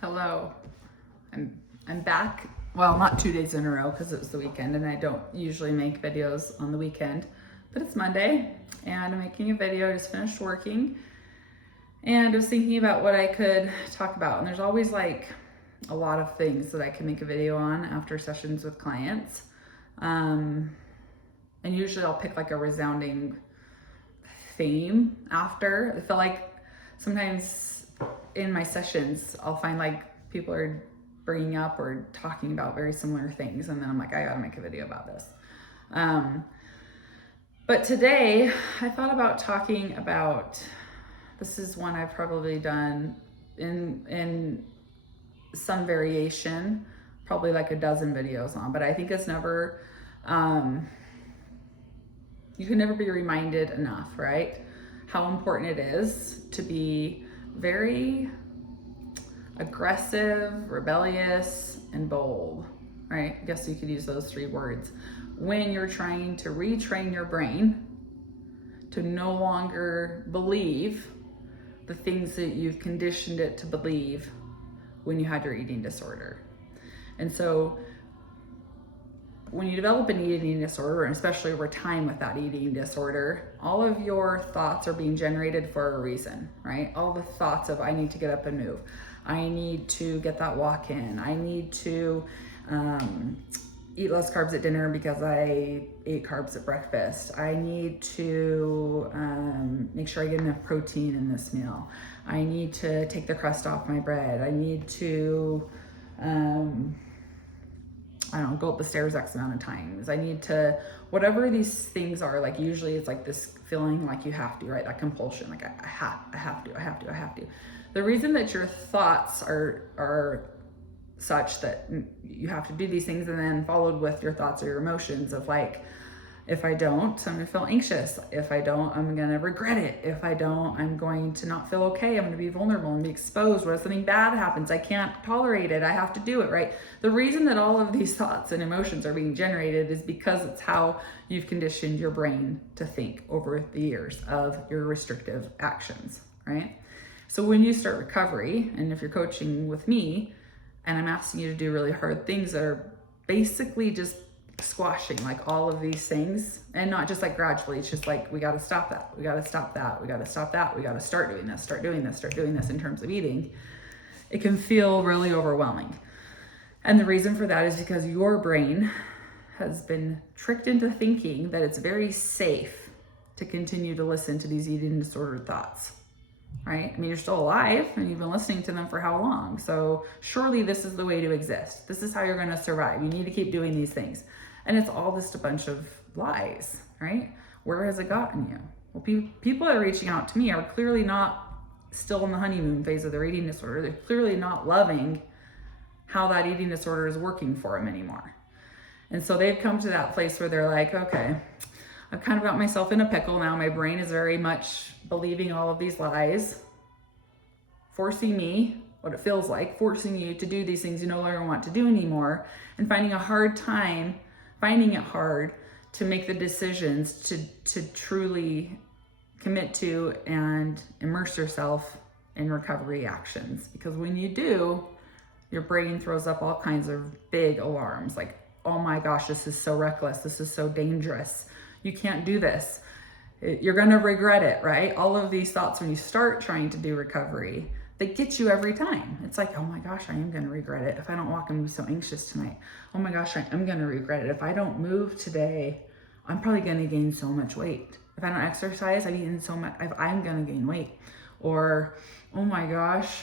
Hello. I'm back. Well, not 2 days in a row because it was the weekend and I don't usually make videos on the weekend. But it's Monday and I'm making a video. I just finished working and I was thinking about what I could talk about. And there's always like a lot of things that I can make a video on after sessions with clients. And usually I'll pick like a resounding theme after. I feel like sometimes in my sessions, I'll find like people are bringing up or talking about very similar things. And then I'm like, I gotta make a video about this. But today I thought about talking about, this is one I've probably done in some variation, probably like a dozen videos on, but I think it's never, you can never be reminded enough, right? How important it is to be very aggressive, rebellious, and bold, right? I guess you could use those three words when you're trying to retrain your brain to no longer believe the things that you've conditioned it to believe when you had your eating disorder. And so when you develop an eating disorder, and especially over time with that eating disorder, all of your thoughts are being generated for a reason, right? All the thoughts of, I need to get up and move. I need to get that walk in. I need to eat less carbs at dinner because I ate carbs at breakfast. I need to make sure I get enough protein in this meal. I need to take the crust off my bread. I need to, I don't know, go up the stairs X amount of times. I need to, whatever these things are, like usually it's like this feeling like you have to, right? That compulsion, like I have to. The reason that your thoughts are such that you have to do these things and then followed with your thoughts or your emotions of like, if I don't, I'm gonna feel anxious. If I don't, I'm gonna regret it. If I don't, I'm going to not feel okay. I'm gonna be vulnerable and be exposed. What if something bad happens? I can't tolerate it. I have to do it, right? The reason that all of these thoughts and emotions are being generated is because it's how you've conditioned your brain to think over the years of your restrictive actions, right? So when you start recovery, and if you're coaching with me, and I'm asking you to do really hard things that are basically just squashing like all of these things, and not just like gradually, it's just like, we got to stop that. We got to stop that. We got to stop that. We got to start doing this in terms of eating. It can feel really overwhelming. And the reason for that is because your brain has been tricked into thinking that it's very safe to continue to listen to these eating disordered thoughts. Right? I mean, you're still alive and you've been listening to them for how long? So surely this is the way to exist. This is how you're going to survive. You need to keep doing these things. And it's all just a bunch of lies, right? Where has it gotten you? Well, people that are reaching out to me are clearly not still in the honeymoon phase of their eating disorder. They're clearly not loving how that eating disorder is working for them anymore. And so they've come to that place where they're like, okay, I've kind of got myself in a pickle now. My brain is very much believing all of these lies, forcing me, what it feels like, forcing you to do these things you no longer want to do anymore, and finding a hard time, finding it hard to make the decisions to truly commit to and immerse yourself in recovery actions. Because when you do, your brain throws up all kinds of big alarms like, oh my gosh, this is so reckless. This is so dangerous. You can't do this. You're going to regret it, right? All of these thoughts when you start trying to do recovery, they get you every time. It's like, oh my gosh, I am going to regret it. If I don't walk, I'm going to be so anxious tonight. Oh my gosh, I am going to regret it. If I don't move today, I'm probably going to gain so much weight. If I don't exercise, I've eaten so much, I'm going to gain weight. Or, oh my gosh,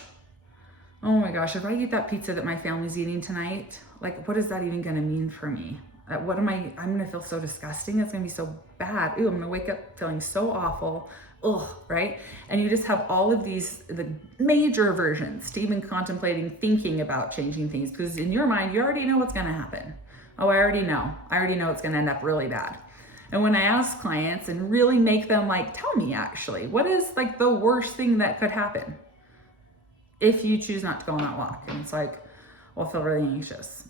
if I eat that pizza that my family's eating tonight, like, what is that even going to mean for me? I'm going to feel so disgusting. It's going to be so bad. Ooh, I'm going to wake up feeling so awful. Ugh, right? And you just have all of these, the major aversions to even contemplating, thinking about changing things, because in your mind, you already know what's going to happen. Oh, I already know it's going to end up really bad. And when I ask clients and really make them like, tell me actually, what is like the worst thing that could happen if you choose not to go on that walk? And it's like, well, I feel really anxious.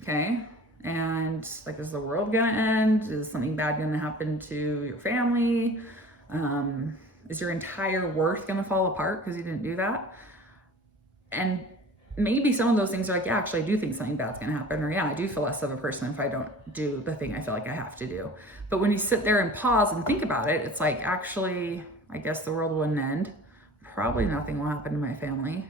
Okay. And like, is the world gonna end? Is something bad gonna happen to your family? Is your entire worth gonna fall apart because you didn't do that? And maybe some of those things are like, yeah, actually I do think something bad's gonna happen, or yeah, I do feel less of a person if I don't do the thing I feel like I have to do. But when you sit there and pause and think about it, it's like, actually, I guess the world wouldn't end. Probably nothing will happen to my family.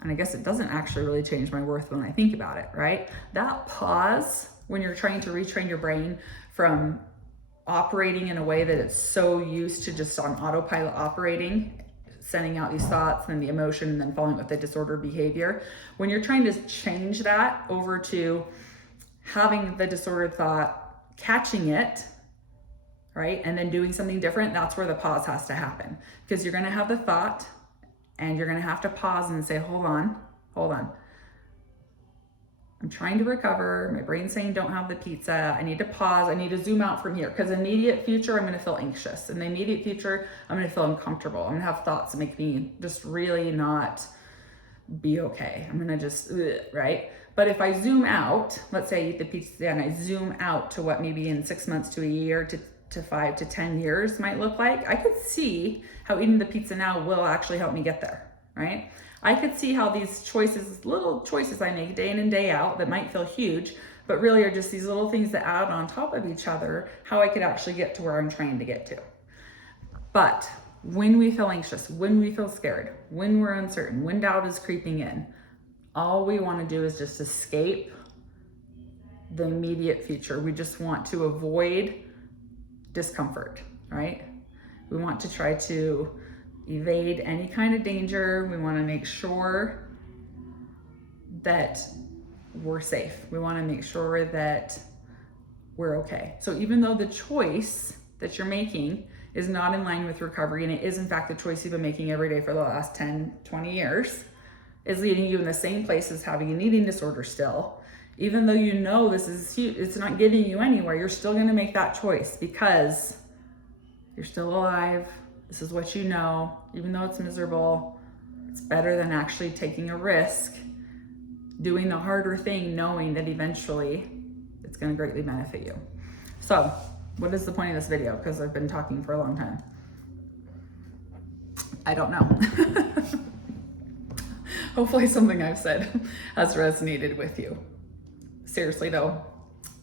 And I guess it doesn't actually really change my worth when I think about it, right? That pause, when you're trying to retrain your brain from operating in a way that it's so used to just on autopilot operating, sending out these thoughts and the emotion and then following with the disordered behavior. When you're trying to change that over to having the disordered thought, catching it, right, and then doing something different, that's where the pause has to happen. Because you're going to have the thought and you're going to have to pause and say, hold on. I'm trying to recover. My brain's saying don't have the pizza. I need to pause. I need to zoom out from here, because immediate future, I'm going to feel anxious. In the immediate future, I'm going to feel uncomfortable. I'm going to have thoughts that make me just really not be okay. I'm going to just, right? But if I zoom out, let's say I eat the pizza and I zoom out to what maybe in 6 months to a year to 5 to 10 years might look like, I could see how eating the pizza now will actually help me get there, right? I could see how these choices, little choices I make day in and day out that might feel huge, but really are just these little things that add on top of each other, how I could actually get to where I'm trying to get to. But when we feel anxious, when we feel scared, when we're uncertain, when doubt is creeping in, all we want to do is just escape the immediate future. We just want to avoid discomfort, right? We want to try to evade any kind of danger. We want to make sure that we're safe. We want to make sure that we're okay. So even though the choice that you're making is not in line with recovery, and it is in fact the choice you've been making every day for the last 10, 20 years, is leading you in the same place as having an eating disorder still, even though you know this is huge, it's not getting you anywhere, you're still going to make that choice because you're still alive. This is what you know. Even though it's miserable, it's better than actually taking a risk, doing the harder thing, knowing that eventually it's going to greatly benefit you. So what is the point of this video? Because I've been talking for a long time. I don't know. Hopefully something I've said has resonated with you. Seriously though,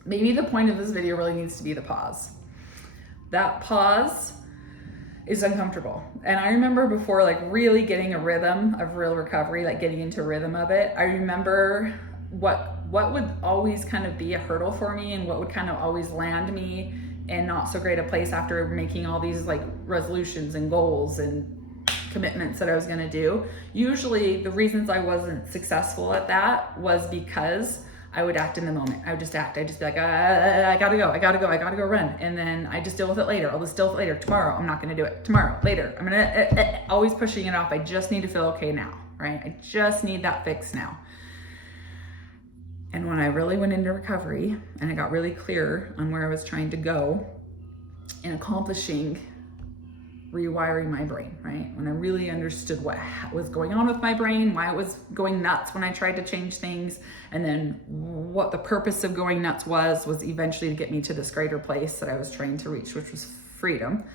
maybe the point of this video really needs to be the pause. That pause is uncomfortable. And I remember before, like really getting a rhythm of real recovery, like getting into a rhythm of it, I remember what would always kind of be a hurdle for me and what would kind of always land me in not so great a place after making all these like resolutions and goals and commitments that I was going to do. Usually the reasons I wasn't successful at that was because I would act in the moment. I would just act. I'd just be like, I gotta go run. And then I just deal with it later. I'll just deal with it later. Tomorrow, I'm not gonna do it. Tomorrow, later. I'm gonna, always pushing it off. I just need to feel okay now, right? I just need that fix now. And when I really went into recovery and I got really clear on where I was trying to go in accomplishing rewiring my brain, right? When I really understood what was going on with my brain, why it was going nuts when I tried to change things, and then what the purpose of going nuts was eventually to get me to this greater place that I was trying to reach, which was freedom.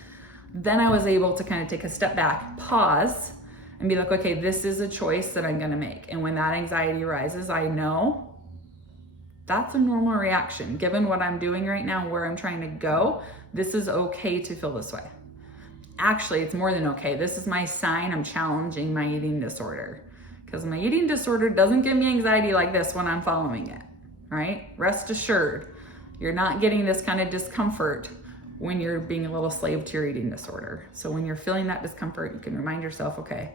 Then I was able to kind of take a step back, pause, and be like, okay, this is a choice that I'm gonna make. And when that anxiety arises, I know that's a normal reaction. Given what I'm doing right now, where I'm trying to go, this is okay to feel this way. Actually, it's more than okay. This is my sign I'm challenging my eating disorder, because my eating disorder doesn't give me anxiety like this when I'm following it, right? Rest assured, you're not getting this kind of discomfort when you're being a little slave to your eating disorder. So when you're feeling that discomfort, you can remind yourself, okay,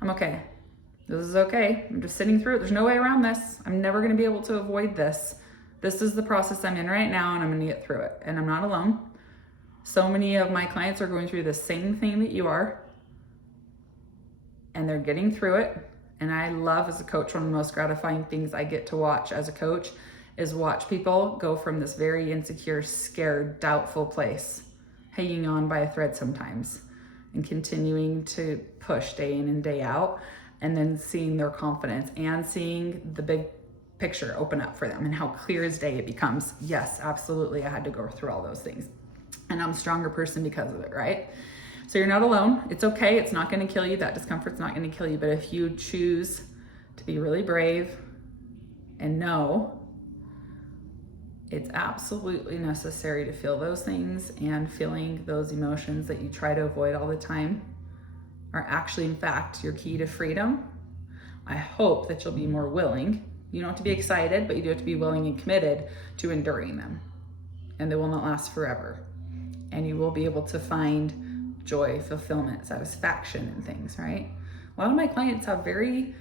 I'm okay. This is okay. I'm just sitting through it. There's no way around this. I'm never going to be able to avoid this. This is the process I'm in right now, and I'm going to get through it. And I'm not alone. So many of my clients are going through the same thing that you are, and they're getting through it. And I love, as a coach, one of the most gratifying things I get to watch as a coach is watch people go from this very insecure, scared, doubtful place, hanging on by a thread sometimes, and continuing to push day in and day out, and then seeing their confidence and seeing the big picture open up for them and how clear as day it becomes. Yes, absolutely, I had to go through all those things. And I'm a stronger person because of it, right? So you're not alone. It's okay. It's not going to kill you. That discomfort's not going to kill you. But if you choose to be really brave and know it's absolutely necessary to feel those things, and feeling those emotions that you try to avoid all the time are actually, in fact, your key to freedom. I hope that you'll be more willing. You don't have to be excited, but you do have to be willing and committed to enduring them. And they will not last forever. And you will be able to find joy, fulfillment, satisfaction in things, right? A lot of my clients have very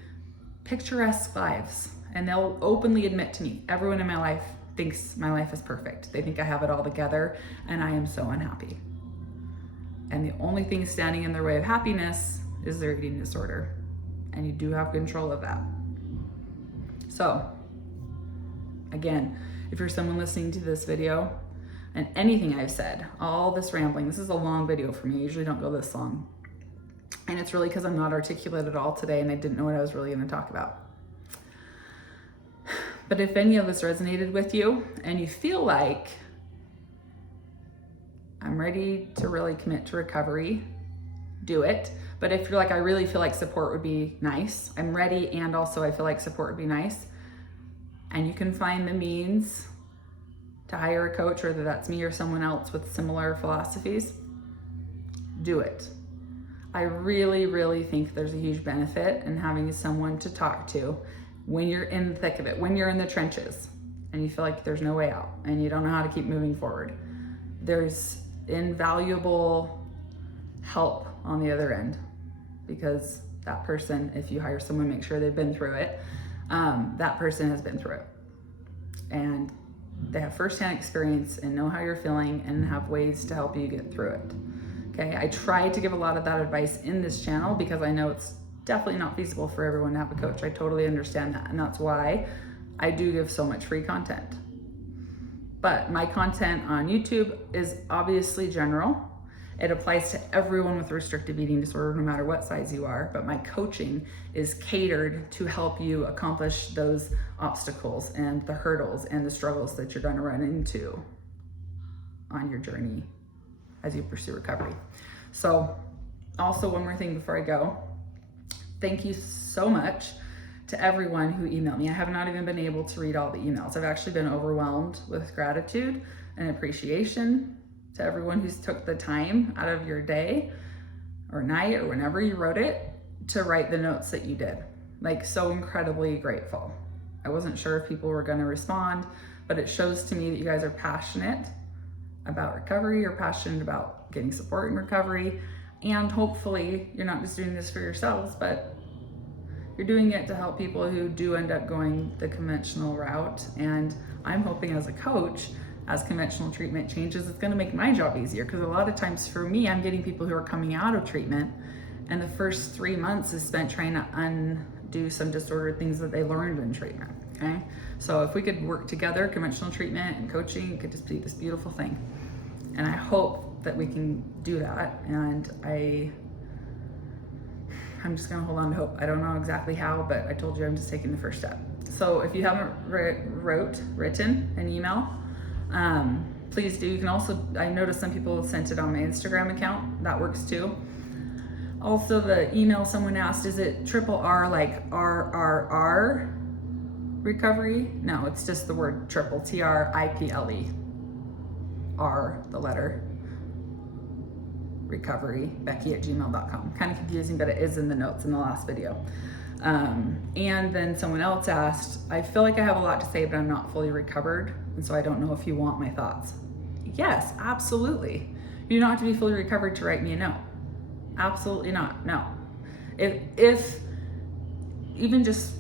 picturesque lives, and they'll openly admit to me, everyone in my life thinks my life is perfect. They think I have it all together, and I am so unhappy. And the only thing standing in their way of happiness is their eating disorder. And you do have control of that. So, again, if you're someone listening to this video, and anything I've said, all this rambling, this is a long video for me. I usually don't go this long. And it's really because I'm not articulate at all today, and I didn't know what I was really going to talk about. But if any of this resonated with you, and you feel like I'm ready to really commit to recovery, do it. But if you're like, I really feel like support would be nice, I'm ready, and also I feel like support would be nice, and you can find the means to hire a coach, whether that's me or someone else with similar philosophies, do it. I really, really think there's a huge benefit in having someone to talk to when you're in the thick of it, when you're in the trenches and you feel like there's no way out and you don't know how to keep moving forward. There's invaluable help on the other end, because that person, if you hire someone, make sure they've been through it. That person has been through it, and they have firsthand experience and know how you're feeling and have ways to help you get through it. Okay, I try to give a lot of that advice in this channel because I know it's definitely not feasible for everyone to have a coach. I totally understand that, and that's why I do give so much free content. But my content on YouTube is obviously general. It applies to everyone with restrictive eating disorder, no matter what size you are. But my coaching is catered to help you accomplish those obstacles and the hurdles and the struggles that you're going to run into on your journey as you pursue recovery. So also, one more thing before I go. Thank you so much to everyone who emailed me. I have not even been able to read all the emails. I've actually been overwhelmed with gratitude and appreciation to everyone who's took the time out of your day or night or whenever you wrote it to write the notes that you did. Like, so incredibly grateful. I wasn't sure if people were going to respond, but it shows to me that you guys are passionate about recovery, or passionate about getting support in recovery. And hopefully you're not just doing this for yourselves, but you're doing it to help people who do end up going the conventional route. And I'm hoping as a coach, as conventional treatment changes, it's going to make my job easier, because a lot of times for me, I'm getting people who are coming out of treatment, and the first 3 months is spent trying to undo some disordered things that they learned in treatment. Okay, so if we could work together, conventional treatment and coaching, it could just be this beautiful thing. And I hope that we can do that. And I'm just gonna hold on to hope. I don't know exactly how, but I told you I'm just taking the first step. So if you haven't written an email, please do. You can also, I noticed some people sent it on my Instagram account. That works too. Also, the email someone asked, is it triple R, like RRR recovery? No, it's just the word triple, TRIPLE. R, the letter, recovery, becky@gmail.com. Kind of confusing, but it is in the notes in the last video. And then someone else asked, I feel like I have a lot to say, but I'm not fully recovered, and so I don't know if you want my thoughts. Yes, absolutely. You don't have to be fully recovered to write me a note. Absolutely not, no. If even just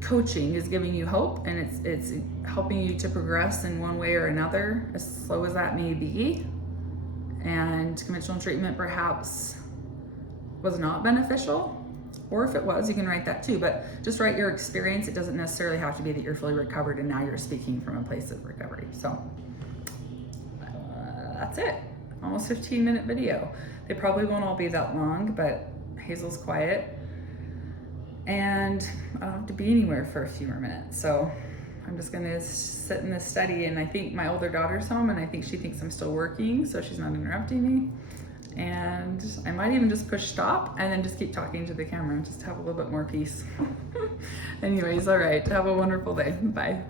coaching is giving you hope, and it's helping you to progress in one way or another, as slow as that may be, and conventional treatment perhaps was not beneficial, or if it was, you can write that too, but just write your experience. It doesn't necessarily have to be that you're fully recovered and now you're speaking from a place of recovery. So that's it. Almost 15-minute video. They probably won't all be that long, but Hazel's quiet and I don't have to be anywhere for a few more minutes. So I'm just gonna sit in this study, and I think my older daughter's home, and I think she thinks I'm still working, so she's not interrupting me. And I might even just push stop and then just keep talking to the camera, just to have a little bit more peace. Anyways, all right, have a wonderful day. Bye.